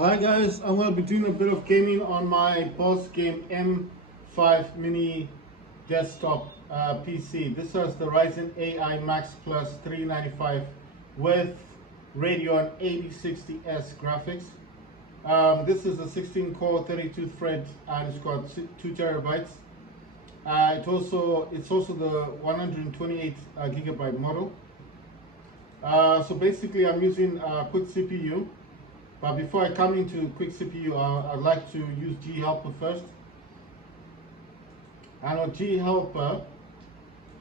Hi guys, I'm going to be doing a bit of gaming on my boss game M5 mini desktop PC. This has the Ryzen AI Max Plus 395 with Radeon 8060S graphics. This is a 16 core 32 thread and it's got 2 terabytes. It's also the 128 gigabyte model. So basically I'm using quick CPU. But before I come into quick CPU, I'd like to use G-Helper first. And on G-Helper,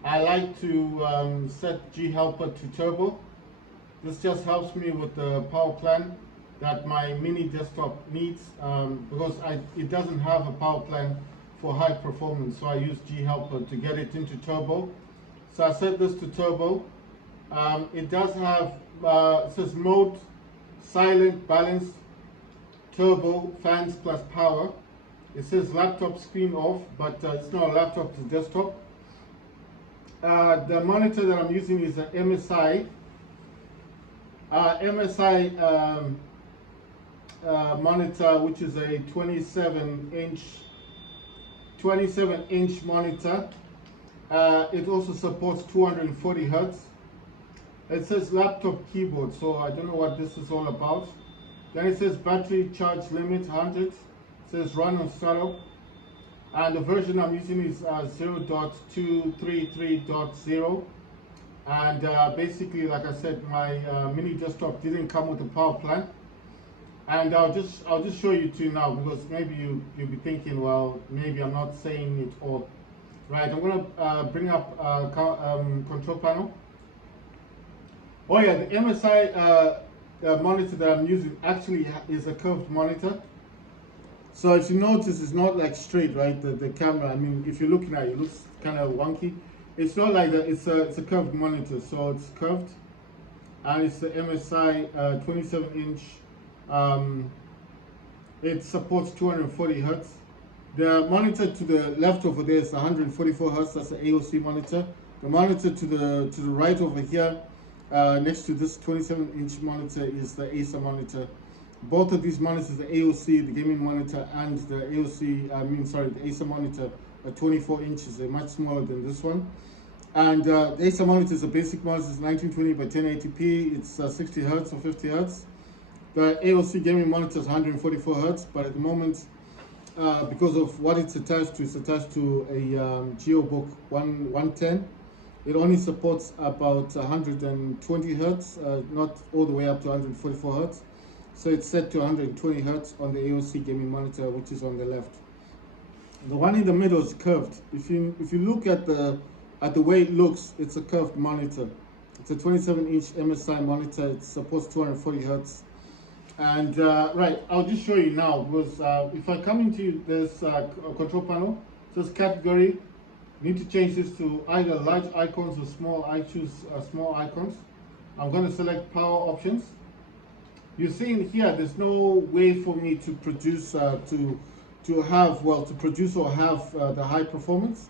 I like to set G-Helper to turbo. This just helps me with the power plan that my mini desktop needs because it doesn't have a power plan for high performance. So I use G-Helper to get it into turbo. So I set this to turbo. It does have, it says mode, silent, balanced, turbo, fans plus power. It says laptop screen off, but it's not a laptop, it's a desktop. The monitor that I'm using is an MSI. Monitor, which is a 27-inch monitor. It also supports 240 Hertz. It says laptop keyboard, so I don't know what this is all about. Then it says battery charge limit 100. It says run on startup. And the version I'm using is 0.233.0. And basically, like I said, my mini desktop didn't come with a power plan. And I'll just show you two now because maybe you'll be thinking, well, maybe I'm not saying it all right. I'm gonna bring up control panel. Oh yeah, the MSI monitor that I'm using actually is a curved monitor. So if you notice, it's not like straight, right? The camera, I mean, if you're looking at it, it looks kind of wonky. It's not like that, it's a curved monitor. So it's curved, and it's the MSI 27-inch. It supports 240 Hertz. The monitor to the left over there is 144 Hertz, that's the AOC monitor. The monitor to the right over here, next to this 27-inch monitor, is the Acer monitor. Both of these monitors, the AOC, the gaming monitor, and the the Acer monitor, are 24 inches. They're much smaller than this one. And the Acer monitor is a basic monitor, it's 1920 by 1080p. It's 60 Hertz or 50 Hertz. The AOC gaming monitor is 144 Hertz, but at the moment, because of what it's attached to a GeoBook 110. It only supports about 120 Hertz, not all the way up to 144 Hertz. So it's set to 120 Hertz on the AOC gaming monitor, which is on the left. The one in the middle is curved. If you look at the way it looks, it's a curved monitor. It's a 27-inch MSI monitor. It supports 240 Hertz. And right, I'll just show you now because if I come into this control panel, it says category. Need to change this to either large icons or small. I choose small icons. I'm going to select power options. You're seeing here there's no way for me to produce to produce or have the high performance.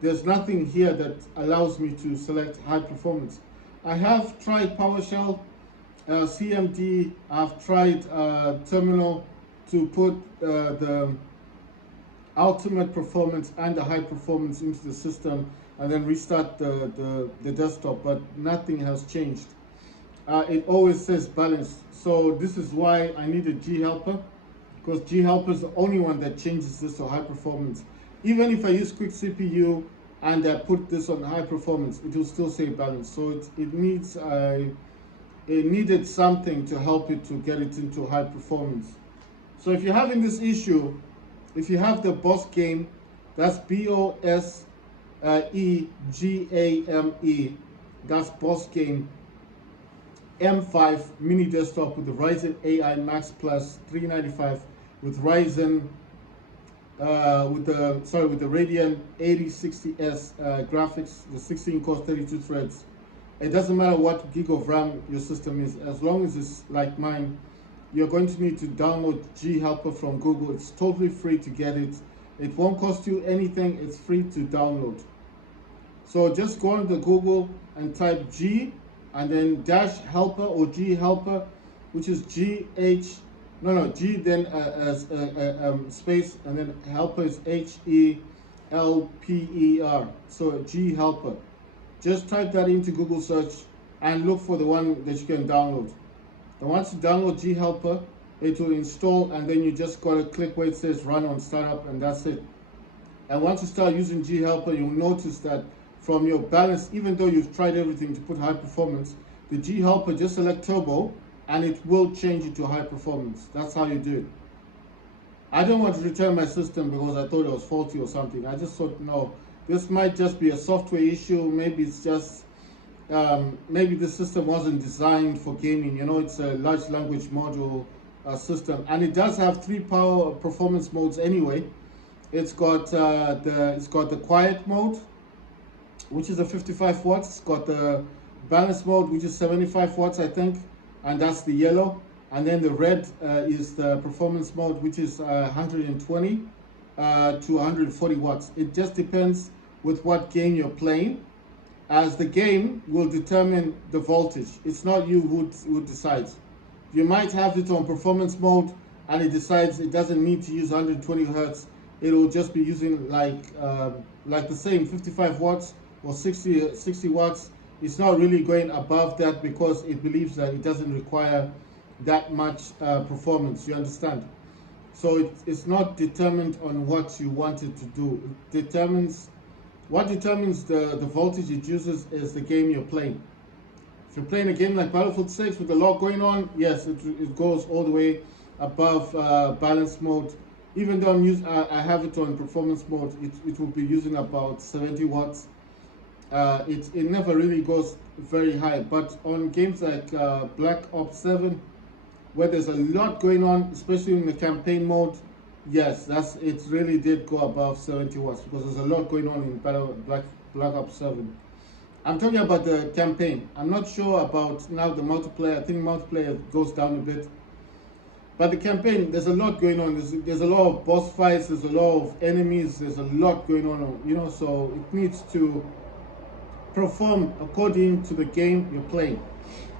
There's nothing here that allows me to select high performance. I have tried PowerShell, CMD. I've tried terminal to put the ultimate performance and the high performance into the system and then restart the desktop, but nothing has changed. It always says balanced. So this is why I need a G-Helper, because G-Helper is the only one that changes this to high performance. Even if I use quick CPU and I put this on high performance, it will still say balanced. So it needed something to help it to get it into high performance. So if you're having this issue, if you have the boss game, that's BOSSEGAME, that's boss game M5 mini desktop with the Ryzen AI Max Plus 395 with Ryzen with the Radeon 8060S graphics, the 16 core 32 threads. It doesn't matter what gig of RAM your system is, as long as it's like mine. You're going to need to download G-Helper from Google. It's totally free to get it. It won't cost you anything. It's free to download. So just go on the Google and type G and then dash helper or G-Helper, which is G-H No, G then space, and then helper is HELPER. So G helper. Just type that into Google search and look for the one that you can download. And once you download G helper, it will install, and then you just gotta click where it says run on startup, and that's it. And once you start using G helper, you'll notice that from your balance, even though you've tried everything to put high performance, the G helper, just select turbo and it will change it to high performance. That's how you do it. I don't want to return my system because I thought it was faulty or something. I just thought, no, this might just be a software issue. Maybe it's just, maybe the system wasn't designed for gaming. You know, it's a large language module system, and it does have 3 power performance modes anyway. It's got the quiet mode, which is a 55 watts. It's got the balance mode, which is 75 watts, I think, and that's the yellow. And then the red is the performance mode, which is 120 to 140 watts. It just depends with what game you're playing, as the game will determine the voltage. It's not you who decides. You might have it on performance mode and it decides it doesn't need to use 120 hertz. It will just be using like the same 55 watts or 60 watts. It's not really going above that because it believes that it doesn't require that much performance. You understand? So it's not determined on what you want it to do. What determines the voltage it uses is the game you're playing. If you're playing a game like Battlefield 6 with a lot going on, yes, it goes all the way above balance mode. Even though I have it on performance mode, it will be using about 70 watts. It never really goes very high. But on games like Black Ops 7, where there's a lot going on, especially in the campaign mode, yes, it really did go above 70 watts because there's a lot going on in Black Ops 7. I'm talking about the campaign. I'm not sure about now the multiplayer. I think multiplayer goes down a bit. But the campaign, there's a lot going on. There's a lot of boss fights. There's a lot of enemies. There's a lot going on, you know, so it needs to perform according to the game you're playing.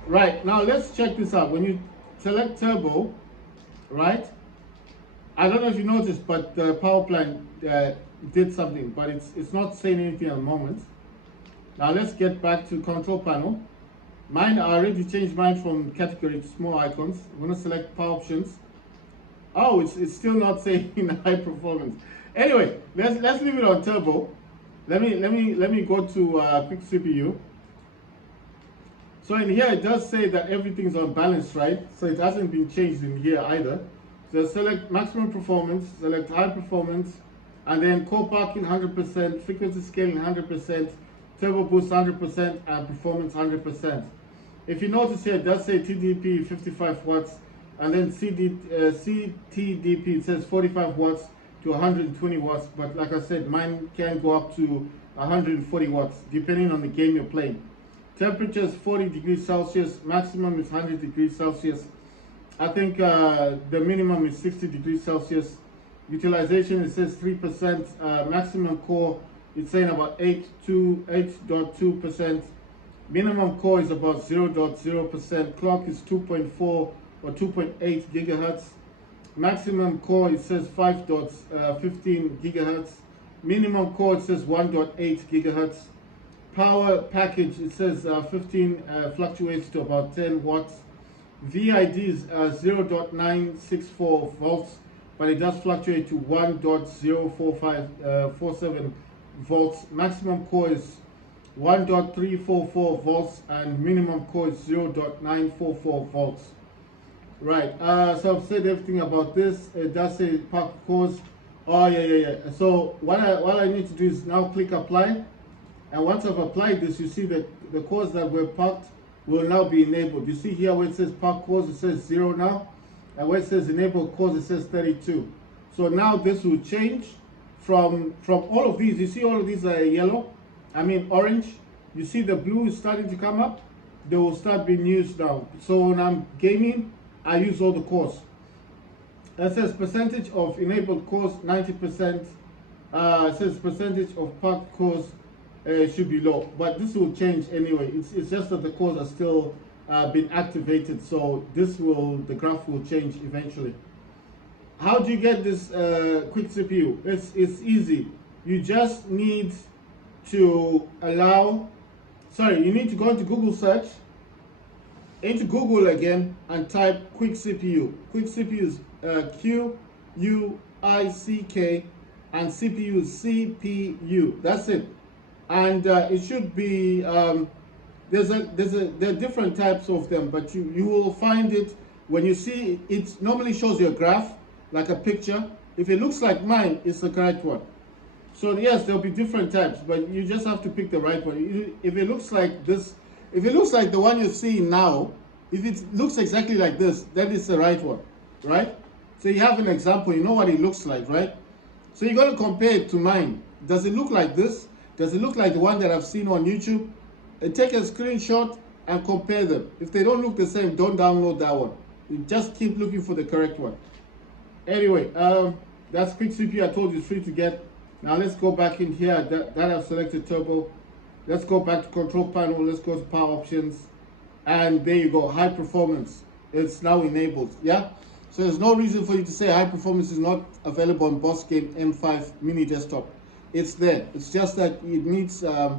Right, now let's check this out. When you select turbo, right, I don't know if you noticed, but the power plant did something, but it's not saying anything at the moment. Now let's get back to control panel. Mine, I already changed mine from category to small icons. I'm going to select power options. Oh, it's still not saying high performance. Anyway, let's leave it on turbo. Let me go to quick CPU. So in here it does say that everything's on balance, right? So it hasn't been changed in here either. So select maximum performance, select high performance, and then core parking 100%, frequency scaling 100%, turbo boost 100%, and performance 100%. If you notice here, it does say TDP 55 watts, and then CTDP, it says 45 watts to 120 watts, but like I said, mine can go up to 140 watts, depending on the game you're playing. Temperature is 40 degrees Celsius, maximum is 100 degrees Celsius. I think the minimum is 60 degrees Celsius. Utilization, it says 3%, maximum core, it's saying about 8.2%. Minimum core is about 0.0%. Clock is 2.4 or 2.8 gigahertz. Maximum core, it says 5.15 gigahertz. Minimum core, it says 1.8 gigahertz. Power package, it says 15 fluctuates to about 10 watts. VID is 0.964 volts, but it does fluctuate to 1.047 volts. Maximum core is 1.344 volts, and minimum core is 0.944 volts. Right, so I've said everything about this. It does say park cores. Oh yeah. So what I need to do is now click apply, and once I've applied this, you see that the cores that were parked will now be enabled. You see here where it says park cores, it says 0 now, and where it says enable cores, it says 32. So now this will change from all of these. You see all of these are yellow, orange. You see the blue is starting to come up. They will start being used now. So when I'm gaming, I use all the cores. It says percentage of enabled cores 90%. It says percentage of parked cores should be low, but this will change anyway. It's just that the cores are still been activated, so the graph will change eventually. How do you get this quick CPU? It's easy. You just need to you need to go into Google search, into Google again, and type quick CPU. Quick CPU is QUICK, and CPU is CPU. That's it. And it should be there are different types of them, but you will find it when you see it. Normally shows you a graph, like a picture. If it looks like mine, it's the correct one. So yes, there'll be different types, but you just have to pick the right one. If it looks like this, if it looks like the one you're seeing now, if it looks exactly like this, then it's the right one, right? So you have an example, you know what it looks like, right? So you're going to compare it to mine. Does it look like this? Does it look like the one that I've seen on YouTube? Take a screenshot and compare them. If they don't look the same, don't download that one. You just keep looking for the correct one. Anyway, that's quick CPU. I told you it's free to get. Now let's go back in here. That I've selected turbo. Let's go back to control panel. Let's go to power options. And there you go, high performance. It's now enabled, yeah? So there's no reason for you to say high performance is not available on Boss Game M5 mini desktop. It's there. It's just that it needs a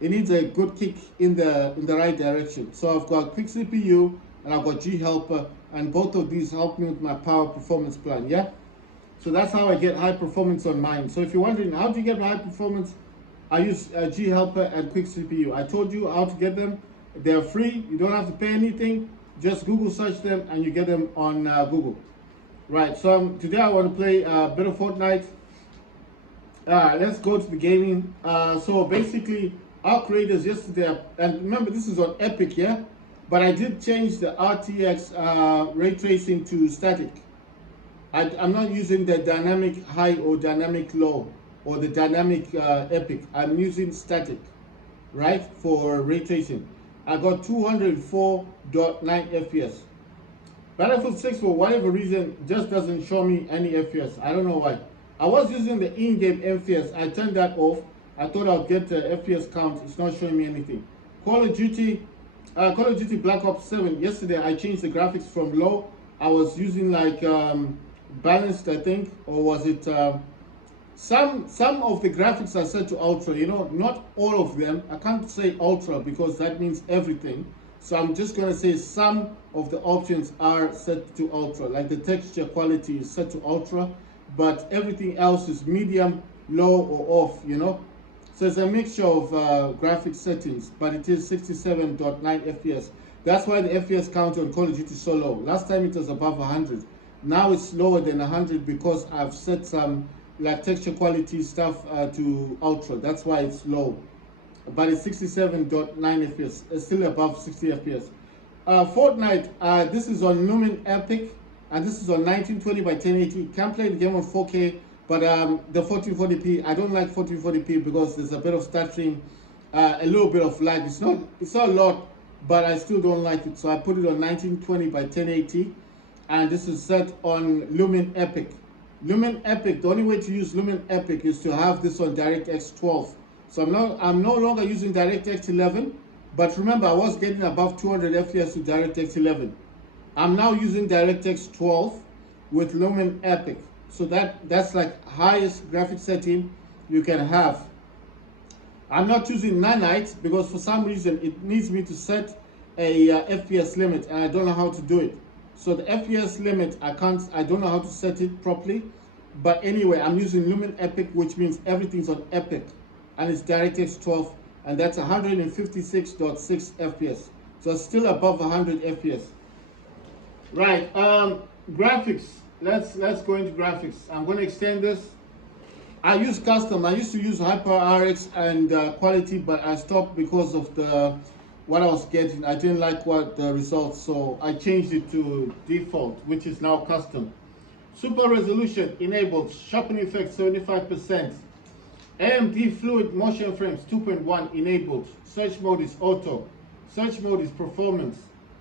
good kick in the right direction. So I've got quick CPU and I've got G helper, and both of these help me with my power performance plan, yeah? So that's how I get high performance on mine. So if you're wondering how do you get high performance, I use G helper and quick CPU. I told you how to get them. They're free. You don't have to pay anything. Just Google search them and you get them on Google. Right, so today I want to play a bit of Fortnite. Let's go to the gaming. So basically, our creators yesterday, and remember this is on Epic, yeah? But I did change the RTX ray tracing to static. I'm not using the dynamic high or dynamic low or the dynamic Epic. I'm using static, right, for ray tracing. I got 204.9 FPS. Battlefield 6, for whatever reason, just doesn't show me any FPS. I don't know why. I was using the in-game FPS. I turned that off. I thought I'd get the FPS count. It's not showing me anything. Call of Duty Black Ops 7. Yesterday, I changed the graphics from low. I was using like balanced, I think, or was it some of the graphics are set to ultra, you know, not all of them. I can't say ultra because that means everything. So I'm just going to say some of the options are set to ultra, like the texture quality is set to ultra, but everything else is medium, low, or off, you know. So it's a mixture of graphics settings, but it is 67.9 FPS. That's why the FPS count on Call of Duty is so low. Last time it was above 100. Now it's lower than 100 because I've set some like texture quality stuff to ultra. That's why it's low. But it's 67.9 FPS. It's still above 60 FPS. Fortnite, this is on Lumen Epic, and this is on 1920x1080. Can't play the game on 4K, but the 1440p, I don't like 1440p because there's a bit of stuttering, a little bit of lag. It's not a lot, but I still don't like it. So I put it on 1920x1080, and this is set on Lumen Epic. Lumen Epic, the only way to use Lumen Epic is to have this on DirectX 12. So I'm no longer using DirectX 11, but remember I was getting above 200 FPS with DirectX 11. I'm now using DirectX 12 with Lumen Epic. So that's like highest graphic setting you can have. I'm not using nanite because for some reason it needs me to set a FPS limit, and I don't know how to do it. So the FPS limit, I don't know how to set it properly. But anyway, I'm using Lumen Epic, which means everything's on Epic. And it's DirectX 12, and that's 156.6 FPS. So it's still above 100 FPS. Right, graphics. Let's go into graphics. I'm going to extend this. I use custom. I used to use HyperRX and quality, but I stopped because of what I was getting. I didn't like the results, so I changed it to default, which is now custom. Super resolution enabled. Sharpen effect 75%. AMD fluid motion frames 2.1 enabled. Search mode is auto. Search mode is performance.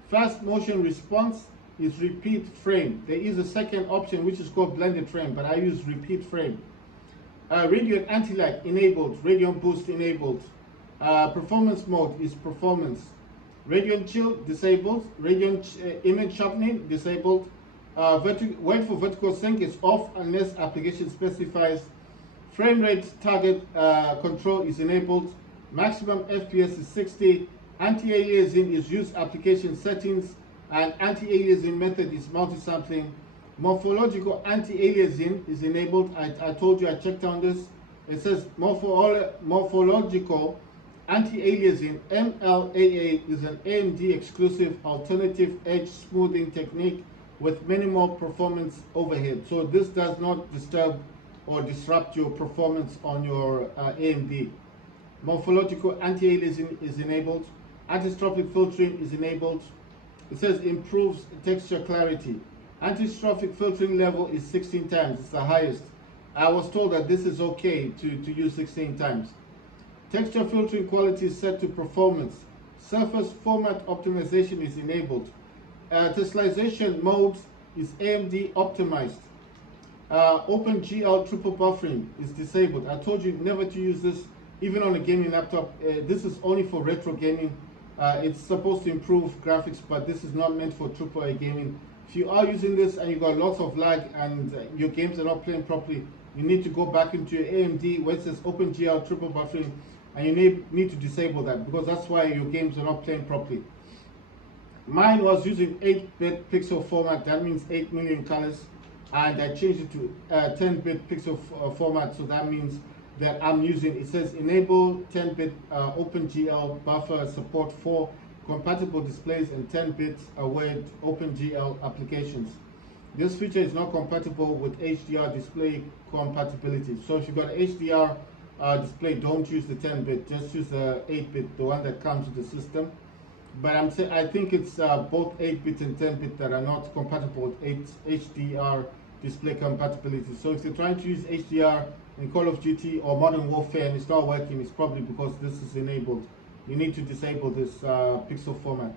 Fast motion response is repeat frame. There is a second option which is called blended frame, but I use repeat frame. Radeon anti-lag enabled. Radeon boost enabled. Performance mode is performance. Radeon chill disabled. Radeon image sharpening disabled. Wait for vertical sync is off unless application specifies. Frame rate target control is enabled. Maximum FPS is 60. Anti-aliasing is used application settings, and anti-aliasing method is multi-sampling. Morphological anti-aliasing is enabled. I told you I checked on this. It says morphological anti-aliasing MLAA is an AMD exclusive alternative edge smoothing technique with minimal performance overhead. So this does not disturb or disrupt your performance on your AMD. Morphological anti-aliasing is enabled. Anisotropic filtering is enabled. It says improves texture clarity. Anisotropic filtering level is 16 times. It's the highest. I was told that this is okay to use 16 times. Texture filtering quality is set to performance. Surface format optimization is enabled. Tessellation mode is AMD optimized. OpenGL triple buffering is disabled. I told you never to use this even on a gaming laptop. This is only for retro gaming. It's supposed to improve graphics, but this is not meant for AAA gaming. If you are using this and you got lots of lag and your games are not playing properly, you need to go back into your AMD where it says OpenGL triple buffering, and you need to disable that, because that's why your games are not playing properly. Mine was using 8-bit pixel format, that means 8 million colors, and I changed it to 10-bit pixel format, so that means that I'm using, it says enable 10-bit OpenGL buffer support for compatible displays and 10-bit aware OpenGL applications. This feature is not compatible with HDR display compatibility. So if you've got HDR display, don't use the 10-bit, just use the 8-bit, the one that comes with the system. But I think it's both 8-bit and 10-bit that are not compatible with HDR display compatibility. So if you're trying to use HDR in Call of Duty or Modern Warfare and it's not working, it's probably because this is enabled. You need to disable this pixel format.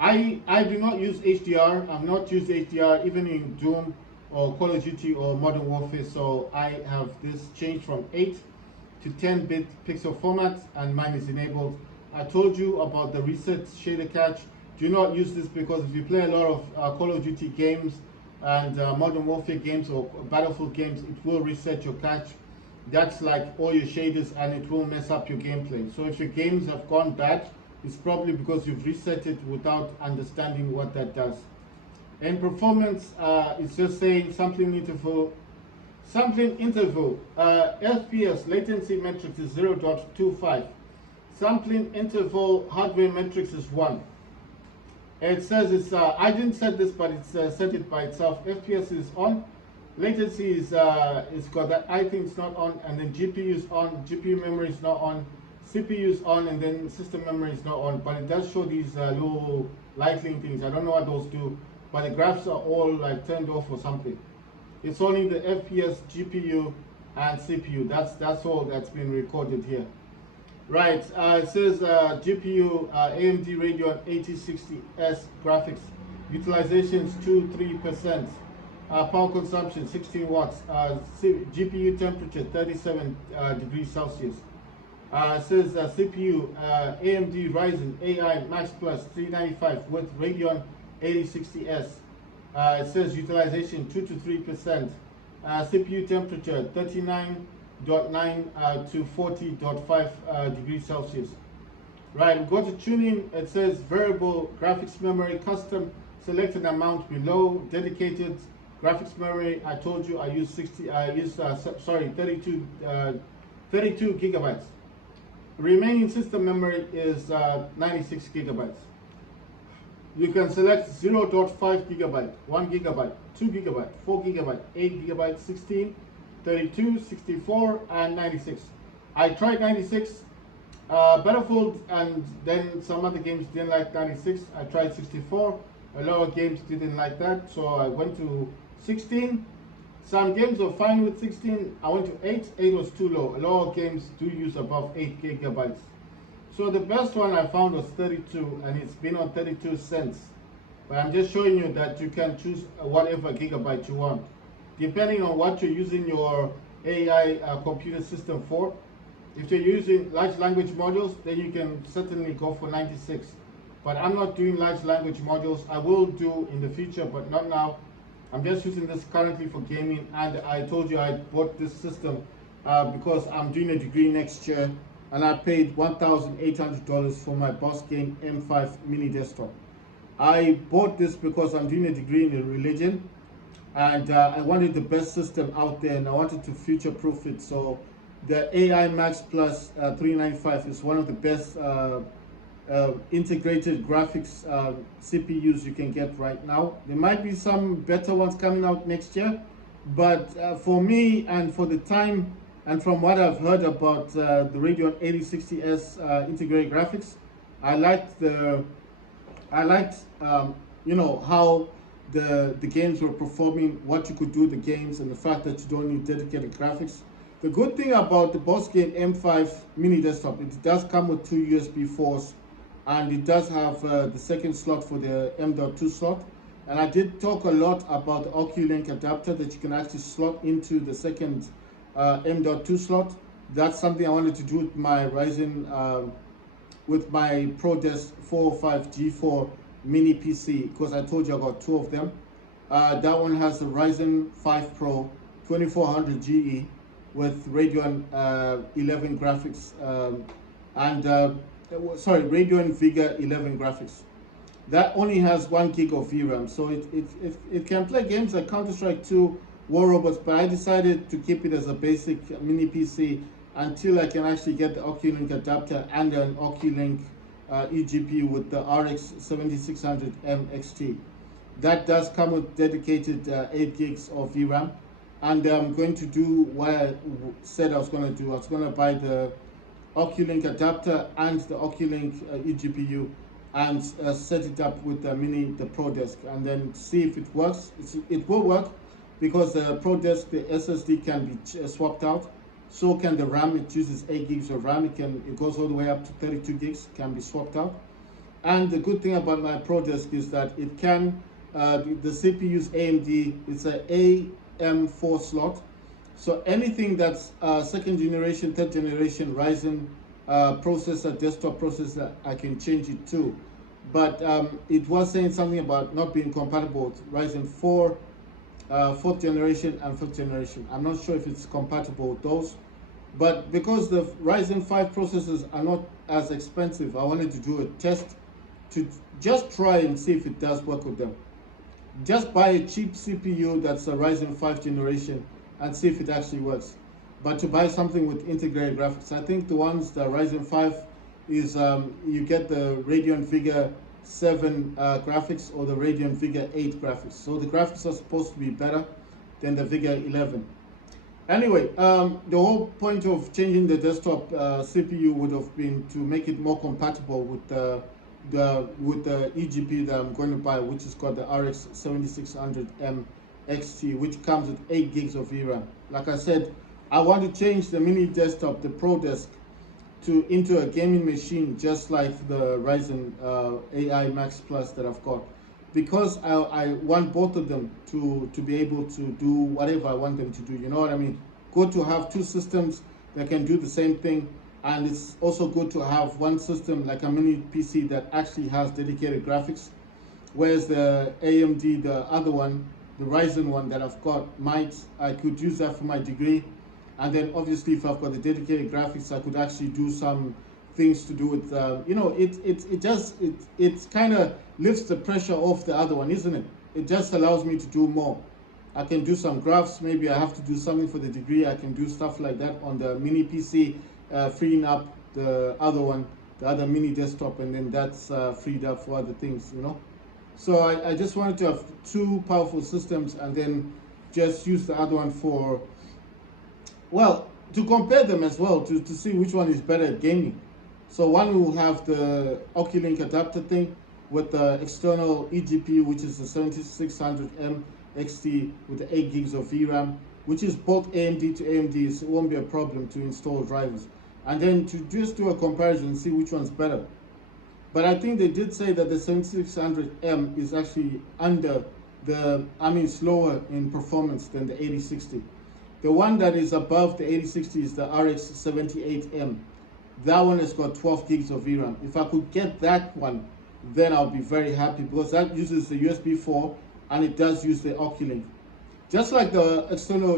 I do not use HDR. I've not used HDR even in Doom or Call of Duty or Modern Warfare. So I have this changed from 8 to 10-bit pixel format, and mine is enabled. I told you about the reset shader cache. Do not use this, because if you play a lot of Call of Duty games and Modern Warfare games or Battlefield games, it will reset your cache. That's like all your shaders, and it will mess up your gameplay. So if your games have gone bad, it's probably because you've reset it without understanding what that does. And performance, it's just saying sampling interval. FPS latency metrics is 0.25. Sampling interval hardware metrics is 1. It says it's, I didn't set this, but it's set it by itself. FPS is on. Latency is got that. I think it's not on, and then GPU is on. GPU memory is not on. CPU is on, and then system memory is not on. But it does show these low lightning things. I don't know what those do, but the graphs are all like turned off or something. It's only the FPS, GPU, and CPU. That's all that's been recorded here. Right. It says GPU AMD Radeon 8060S graphics. Utilizations 2-3%. Power consumption 16 watts. GPU temperature 37 degrees Celsius. It says CPU AMD Ryzen AI Max Plus 395 with Radeon 8060S. It says utilization 2-3%. CPU temperature 39.9 to 40.5 degrees Celsius. Right, we go to tuning. It says variable graphics memory, custom selected amount below, dedicated graphics memory. I told you I use 32 gigabytes. Remaining system memory is 96 gigabytes. You can select 0.5 gigabyte, 1 gigabyte, 2 gigabyte, 4 gigabyte, 8 gigabyte, 16, 32, 64, and 96. I tried 96. Battlefield and then some other games didn't like 96. I tried 64. A lot of games didn't like that, so I went to 16. Some games were fine with 16. I went to 8. 8 was too low. A lot of games do use above 8 gigabytes. So the best one I found was 32, and it's been on 32 cents. But I'm just showing you that you can choose whatever gigabyte you want, depending on what you're using your AI computer system for. If you're using large language models, then you can certainly go for 96. but I'm not doing large language modules. I will do in the future, but not now. I'm just using this currently for gaming, and I told you I bought this system because I'm doing a degree next year, and I paid $1,800 for my Boss Game M5 mini desktop. I bought this because I'm doing a degree in religion, and I wanted the best system out there, and I wanted to future-proof it. So the AI Max Plus 395 is one of the best integrated graphics CPUs you can get right now. There might be some better ones coming out next year, but for me and for the time and from what I've heard about the Radeon 8060S integrated graphics, I liked you know, how the games were performing, what you could do with the games, and the fact that you don't need dedicated graphics. The good thing about the Boss Game M5 mini desktop, it does come with 2 USB 4s, and it does have the second slot for the M.2 slot. And I did talk a lot about the Oculink adapter that you can actually slot into the second M.2 slot. That's something I wanted to do with my Ryzen, with my ProDesk 405 G4 mini PC, because I told you I got 2 of them. That one has a Ryzen 5 Pro 2400 GE with Radeon 11 graphics sorry, Radeon Vega 11 graphics. That only has 1 gig of VRAM, so it can play games like Counter-Strike 2, War Robots, but I decided to keep it as a basic mini PC until I can actually get the Oculink adapter and an Oculink eGPU with the RX 7600M XT. That does come with dedicated 8 gigs of VRAM, and I'm going to do what I said I was going to do. I was going to buy the Oculink adapter and the Oculink eGPU and set it up with the ProDesk, and then see if it works. It will work because the ProDesk, the SSD can be swapped out. So can the RAM. It uses 8 gigs of RAM. It goes all the way up to 32 gigs, can be swapped out. And the good thing about my ProDesk is that it can, the CPU is AMD, it's a AM4 slot. So anything that's second generation, third generation Ryzen processor, desktop processor, I can change it to. But it was saying something about not being compatible with Ryzen 4, 4th generation and 5th generation. I'm not sure if it's compatible with those, but because the Ryzen 5 processors are not as expensive, I wanted to do a test to just try and see if it does work with them. Just buy a cheap CPU that's a Ryzen 5 generation and see if it actually works. But to buy something with integrated graphics, I think the Ryzen 5 is you get the Radeon Vega 7 graphics or the Radeon Vega 8 graphics. So the graphics are supposed to be better than the Vega 11. Anyway, the whole point of changing the desktop CPU would have been to make it more compatible with the eGPU that I'm going to buy, which is called the RX 7600M XT, which comes with 8 gigs of VRAM. Like I said, I want to change the mini desktop, the ProDesk, into a gaming machine, just like the Ryzen AI Max Plus that I've got, because I want both of them to be able to do whatever I want them to do. You know what I mean? Good to have 2 systems that can do the same thing, and it's also good to have one system like a mini PC that actually has dedicated graphics, whereas the AMD, the other one, the Ryzen one that I've got, I could use that for my degree. And then obviously if I've got the dedicated graphics, I could actually do some things to do with, you know, it kind of lifts the pressure off the other one, isn't it? It just allows me to do more. I can do some graphs, maybe I have to do something for the degree, I can do stuff like that on the mini PC, freeing up the other one, the other mini desktop, and then that's freed up for other things, you know. So I just wanted to have 2 powerful systems and then just use the other one for, well, to compare them as well, to see which one is better at gaming. So one will have the Oculink adapter thing with the external eGPU, which is the 7600M XT with the 8 gigs of VRAM, which is both AMD to AMD, so it won't be a problem to install drivers. And then to just do a comparison and see which one's better. But I think they did say that the 7600M is actually slower in performance than the 8060. The one that is above the 8060 is the RX 78M. That one has got 12 gigs of VRAM. If I could get that one then I'll be very happy, because that uses the USB 4 and it does use the Oculink. Just like the external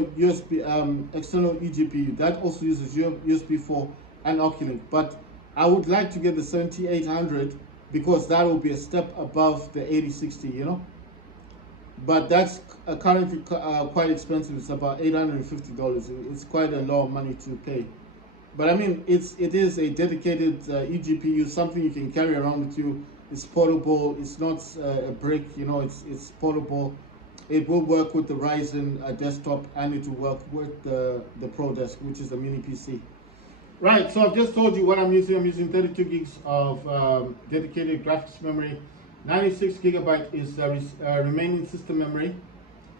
external eGPU, that also uses USB 4 and Oculink. But I would like to get the 7800 because that will be a step above the 8060, you know. But that's currently quite expensive. It's about $850. It's quite a lot of money to pay. But I mean, it is a dedicated eGPU, something you can carry around with you. It's portable. It's not a brick, you know. It's portable. It will work with the Ryzen desktop, and it will work with the Pro Desk, which is a mini PC. Right, so I've just told you what I'm using. I'm using 32 gigs of dedicated graphics memory. 96 gigabyte is remaining system memory.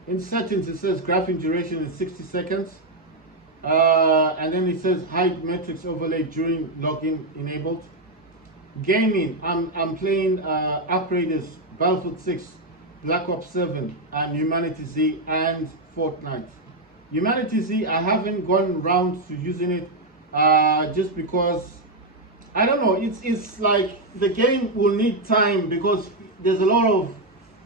In settings, it says graphic duration is 60 seconds. And then it says hide metrics overlay during login enabled. Gaming, I'm playing upgraders, Battlefield 6, Black Ops 7, and Humanity Z, and Fortnite. Humanity Z, I haven't gone around to using it just because, I don't know, it's like the game will need time because there's a lot of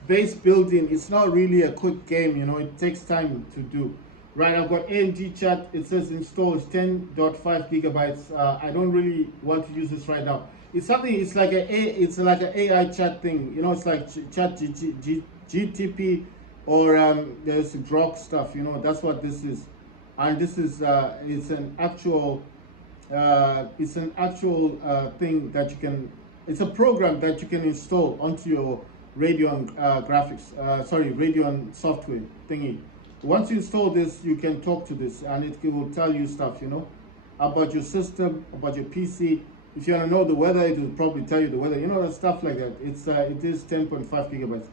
base building. It's not really a quick game, you know, it takes time to do. Right, I've got AMD chat. It says install is 10.5 gigabytes. I don't really want to use this right now. It's something. It's like an AI chat thing. You know, it's like chat GTP or there's Grok stuff. You know, that's what this is. And this is it's an actual thing that you can. It's a program that you can install onto your Radeon Radeon software thingy. Once you install this, you can talk to this and it will tell you stuff, you know, about your system, about your PC. If you want to know the weather, it will probably tell you the weather, you know, stuff like that. It is 10.5 gigabytes.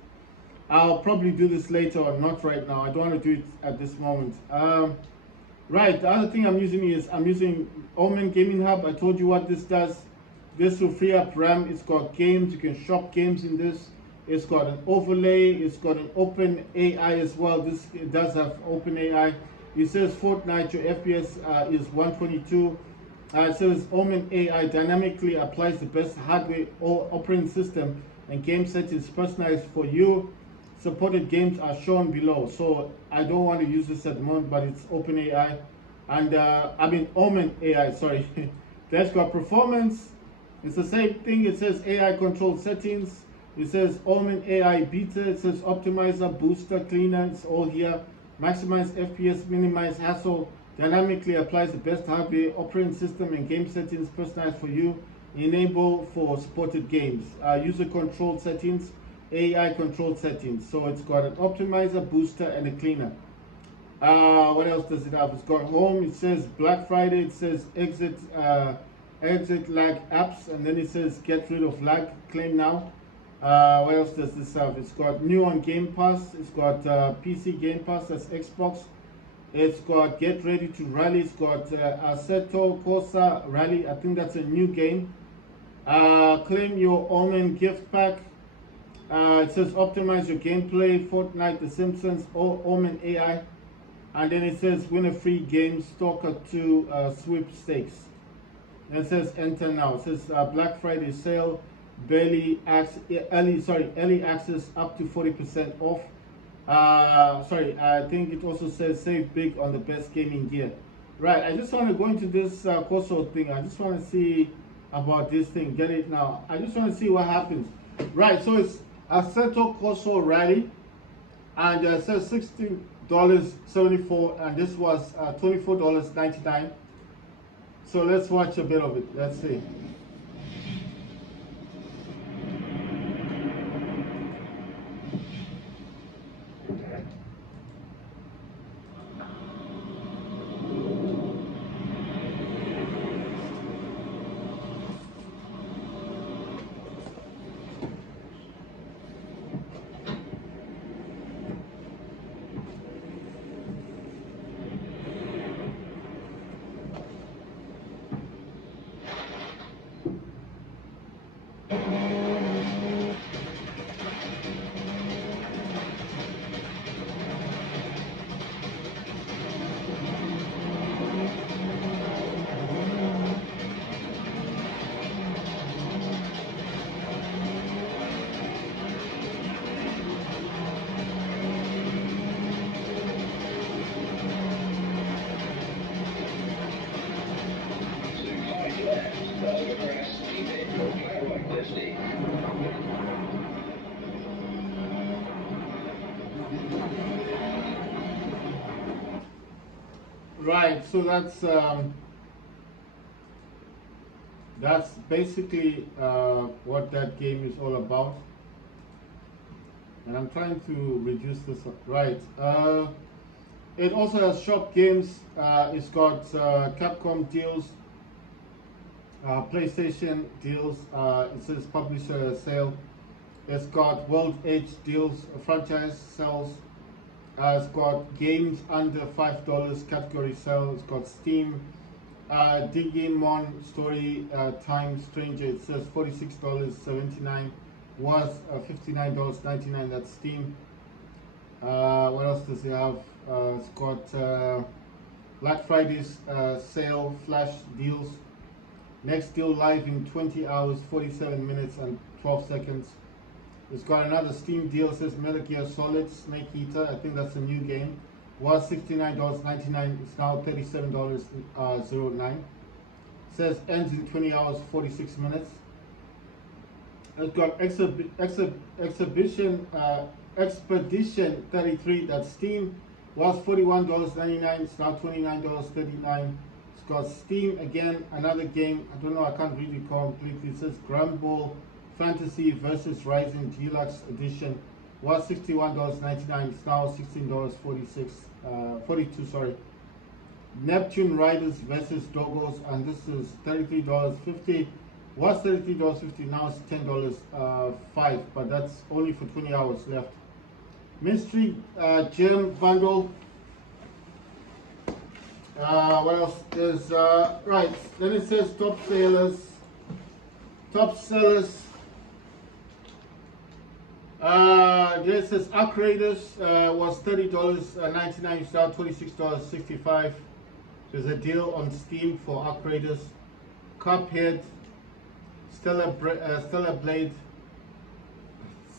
I'll probably do this later or not right now. I don't want to do it at this moment. Right, the other thing I'm using Omen Gaming Hub. I told you what this does. This will free up RAM. It's got games. You can shop games in this. It's got an overlay. It's got an open AI as well. It does have open AI. It says Fortnite, your FPS is 122. It says Omen AI dynamically applies the best hardware or operating system and game settings personalized for you. Supported games are shown below. So I don't want to use this at the moment, but it's open AI. And Omen AI, sorry. That's got performance. It's the same thing. It says AI control settings. It says Omen AI Beta, it says Optimizer, Booster, Cleaner, it's all here. Maximize FPS, minimize hassle, dynamically applies the best hardware, operating system and game settings personalized for you. Enable for supported games. User control settings, AI control settings. So it's got an Optimizer, Booster and a Cleaner. What else does it have? It's got home, it says Black Friday, it says exit lag apps, and then it says get rid of lag, claim now. What else does this have? It's got new on Game Pass. It's got PC Game Pass, that's Xbox. It's got Get Ready to Rally. It's got Assetto Corsa Rally. I think that's a new game. Claim your Omen gift pack. It says optimize your gameplay, Fortnite, The Simpsons, Omen AI. And then it says win a free game, Stalker 2 sweepstakes. And it says enter now. It says Black Friday sale. Early access up to 40% off. I think it also says save big on the best gaming gear. Right, I just want to go into this Corso thing. I just want to see about this thing. Get it now. I just want to see what happens. Right, so it's Assetto Corso Rally, and it says $16.74, and this was $24.99. So let's watch a bit of it. Let's see. Right, so that's basically what that game is all about. And I'm trying to reduce this. Right. It also has shop games. It's got Capcom deals, PlayStation deals. It says publisher sale. It's got World Age deals, franchise sales. It's got games under $5 category sale. It's got Steam. Digimon Story Time Stranger. It says $46.79. Was $59.99. That's Steam. What else does it have? It's got Black Friday's sale flash deals. Next deal live in 20 hours, 47 minutes and 12 seconds. It's got another Steam deal. It says Metal Gear Solid Snake Eater. I think that's a new game. Was $69.99. It's now $37.09. It says ends in 20 hours, 46 minutes. It's got Expedition 33. That's Steam. Was $41.99. It's now $29.39. It's got Steam again. Another game. I don't know. I can't read it completely. It says Grumble Fantasy versus Rising Deluxe Edition. Was $61.99. It's now $16.42. Sorry. Neptune Riders versus Dogos, and this is $33.50. Was $33.50. Now it's $10.05, but that's only for 20 hours left. Mystery Gem Bundle. What else? There's right. Then it says top sellers. Top sellers. This is Arc Raiders was $30.99. It's now $26.65. There's a deal on Steam for Arc Raiders. Cuphead, Stellar Blade,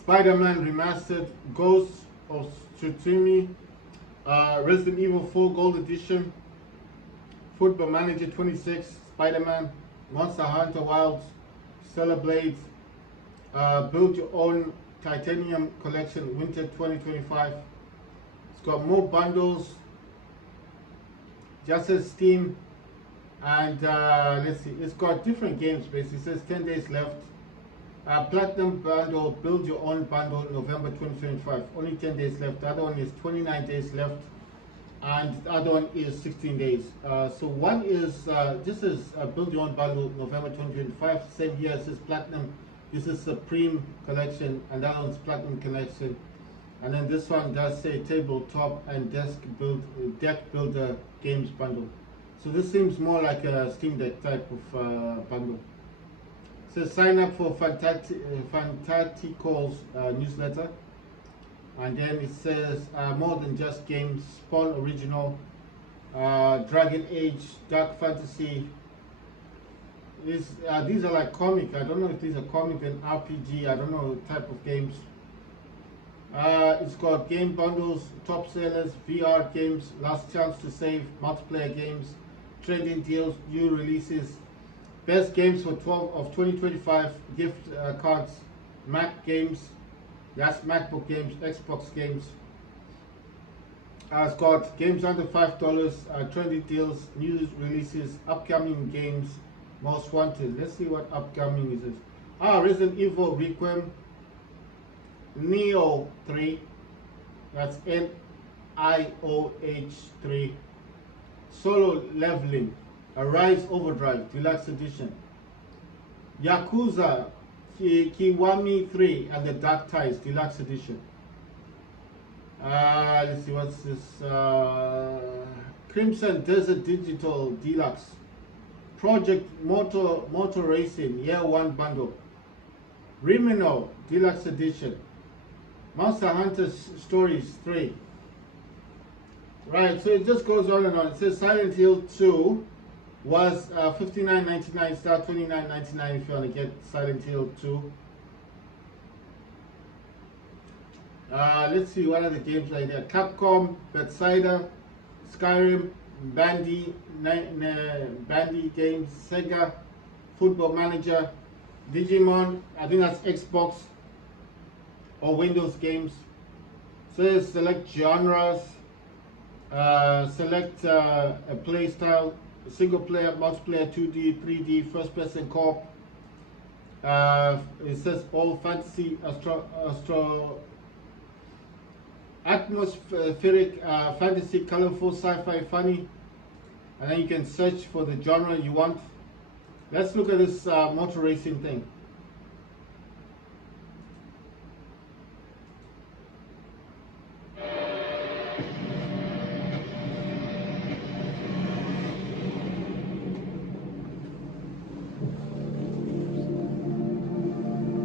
Spider-Man Remastered, Ghost of Tsushima, Resident Evil 4 Gold Edition, Football Manager 26, Spider-Man, Monster Hunter Wilds, Stellar Blade, Build Your Own Titanium Collection Winter 2025. It's got more bundles, just as Steam, and let's see, it's got different games basically. It says 10 days left. Platinum Bundle, Build Your Own Bundle, November 2025. Only 10 days left. The other one is 29 days left, and the other one is 16 days. So one is, this is Build Your Own Bundle, November 2025. Same here, it says Platinum. This is Supreme Collection, and that one's Platinum Collection. And then this one does say Tabletop and Deck Builder Games Bundle. So this seems more like a Steam Deck type of bundle. It says sign up for Fantatical's newsletter. And then it says more than just games, Spawn Original, Dragon Age, Dark Fantasy. These are like comic. I don't know if these are comic and RPG. I don't know type of games. It's got game bundles, top sellers, VR games, last chance to save, multiplayer games, trending deals, new releases, best games for 2025, gift cards, Mac games, that's MacBook games, Xbox games. It's got games under $5, trending deals, news releases, upcoming games, most wanted. Let's see what upcoming is. Resident Evil Requiem, Neo 3, that's NIOH 3, Solo Leveling, Arise Overdrive Deluxe Edition, Yakuza Kiwami 3 and the Dark Ties Deluxe Edition. Let's see, what's this? Crimson Desert Digital Deluxe, Project Motor Racing Year 1 Bundle, Rimino Deluxe Edition, Monster Hunter Stories 3. Right, so it just goes on and on. It says Silent Hill 2 was $59.99, start $29.99 if you want to get Silent Hill 2. Let's see, what are the games right there? Capcom, Bethesda, Skyrim, Bandy Games, Sega, Football Manager, Digimon, I think that's Xbox or Windows games. So select genres, Select a play style, single player, multiplayer, 2D, 3D, first person co-op. It says all fantasy, atmospheric, fantasy, colorful, sci-fi, funny. And then you can search for the genre you want. Let's look at this motor racing thing.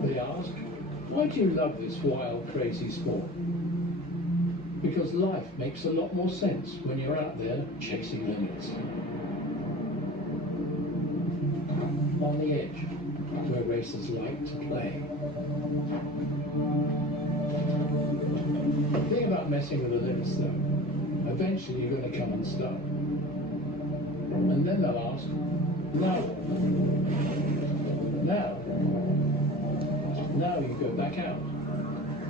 They ask, why do you love this wild, crazy sport? Because life makes a lot more sense when you're out there chasing limits. On the edge, where racers like to play. The thing about messing with the limits though, eventually you're going to come unstuck. And then they'll ask, now what? Now you go back out.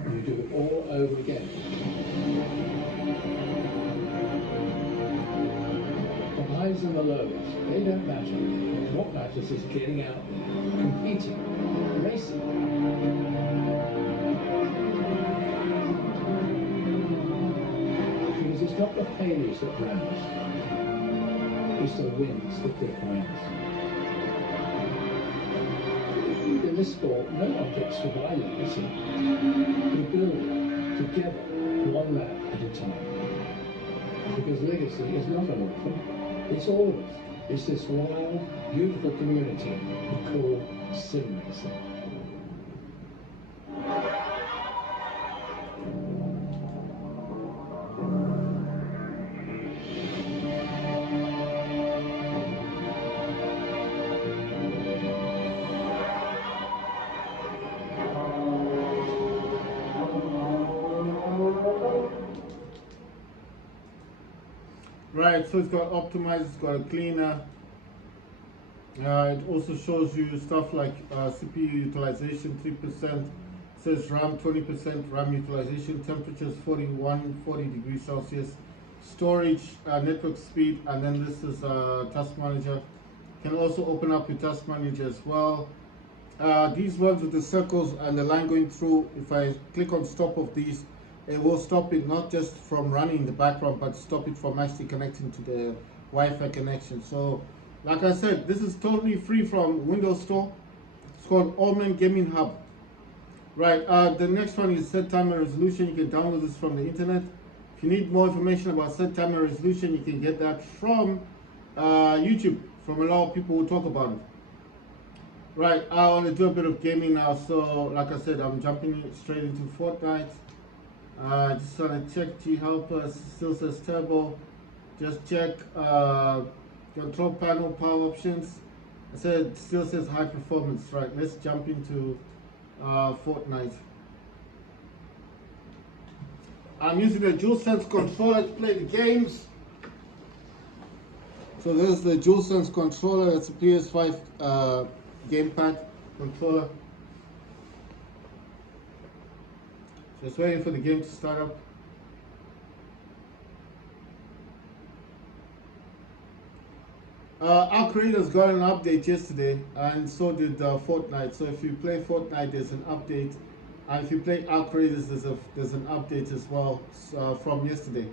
You do it all over again. The highs and the lows, they don't matter. What matters is getting out, competing, racing. Because it's not the failures that brand us, it's the wins that define us. In this sport, no one gets to buy legacy. We build it together, one lap at a time. Because legacy is not an orphan, it's all of us. It's this wild, beautiful community we call sim racing. Right, so it's got optimized, it's got a cleaner. It also shows you stuff like CPU utilization 3%, it says RAM 20% RAM utilization, temperatures 40 degrees Celsius, storage, network speed, and then this is task manager. Can also open up your task manager as well. These ones with the circles and the line going through, if I click on stop of these, it will stop it not just from running in the background, but stop it from actually connecting to the Wi-Fi connection. So like I said, this is totally free from Windows Store. It's called Lumen Gaming Hub. Right, the next one is set timer resolution. You can download this from the internet. If you need more information about set timer resolution, you can get that from YouTube, from a lot of people who talk about it. Right, I want to do a bit of gaming now. So like I said, I'm jumping straight into Fortnite. Just want to check G helper, still says turbo. Just check control panel power options. I said it still says high performance. Right, let's jump into Fortnite. I'm using the DualSense controller to play the games. So there's the DualSense controller. That's a PS5 gamepad controller. Just waiting for the game to start up. Our creators got an update yesterday, and so did Fortnite. So if you play Fortnite, there's an update, and if you play Our Creators, there's an update as well from yesterday.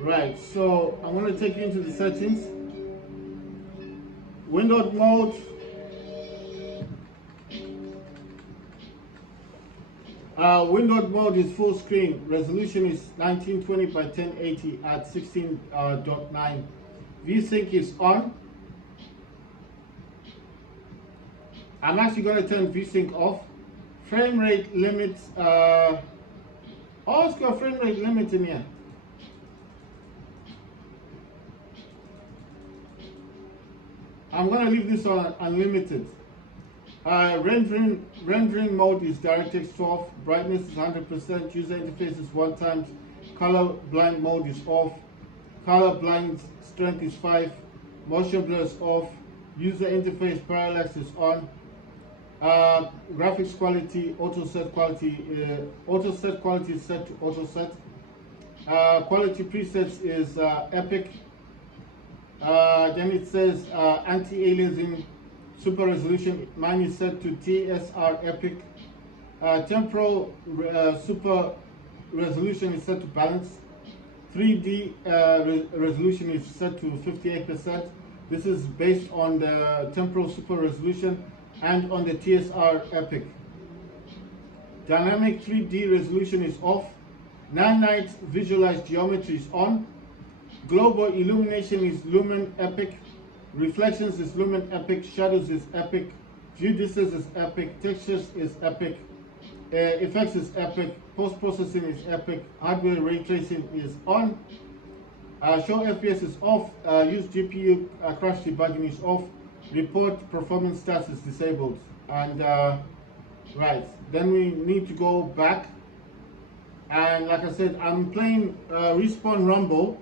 Right, so I'm going to take you into the settings. Windowed mode. Windowed mode is full screen. Resolution is 1920 by 1080 at 16.9. VSync is on. I'm actually going to turn VSync off. Frame rate limit. Oh, it's got frame rate limit in here. I'm going to leave this on unlimited. Rendering mode is DirectX 12. Brightness is 100%. User interface is 1 times. Color blind mode is off. Color blind strength is 5. Motion blur is off. User interface parallax is on. Graphics quality, auto set quality is set to auto set. Quality presets is epic. Then it says anti-aliasing super resolution, mine is set to TSR epic. Temporal super resolution is set to balance. 3D resolution is set to 58%. This is based on the temporal super resolution and on the TSR epic. Dynamic 3D resolution is off. Nanite visualized geometry is on. Global illumination is Lumen epic. Reflections is Lumen epic. Shadows is epic. View distance is epic. Textures is epic. Effects is epic. Post processing is epic. Hardware ray tracing is on. Show FPS is off. Use GPU crash debugging is off. Report performance stats is disabled. And right, then we need to go back. And like I said, I'm playing Respawn Rumble,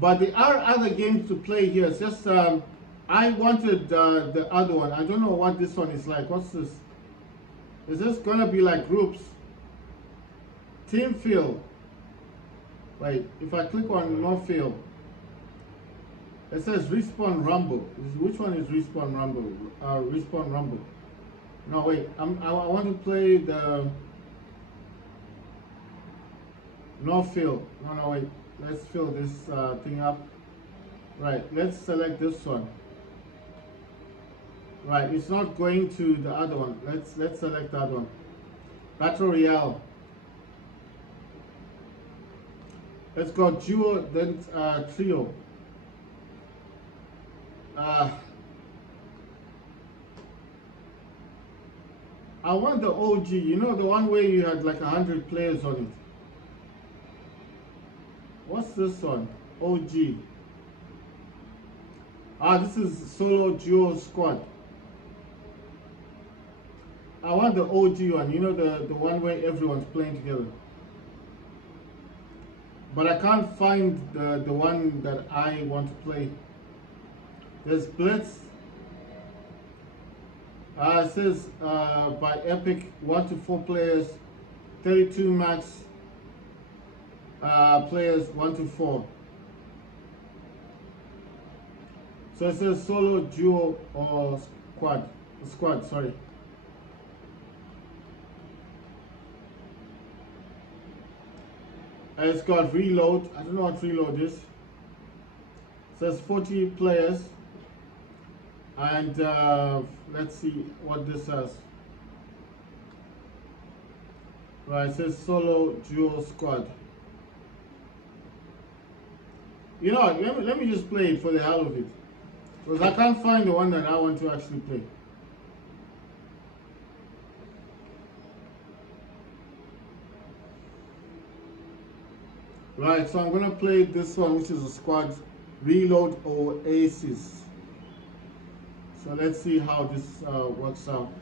but there are other games to play here. It's just I wanted the other one. I don't know what this one is like. What's this? Is this gonna be like groups? Team field. Wait, if I click on no field, it says Respawn Rumble. Which one is Respawn Rumble? Respawn Rumble. No, wait. I want to play the no field. No, wait. Let's fill this thing up. Right. Let's select this one. Right. It's not going to the other one. Let's select that one. Battle Royale. Let's go duo, then trio. I want the OG, you know, the one where you had like 100 players on it. What's this one? OG. This is solo duo squad. I want the OG one, you know, the one where everyone's playing together. But I can't find the one that I want to play. There's Blitz. It says by Epic, 1 to 4 players, 32 max players, 1 to 4. So it says solo, duo, or squad, sorry. It's got reload. I don't know what reload is. It says 40 players. And let's see what this says. Right, it says solo, duo, squad. You know, let me just play it for the hell of it. Because I can't find the one that I want to actually play. Right, so I'm going to play this one, which is a squad, reload Oasis. So let's see how this works out.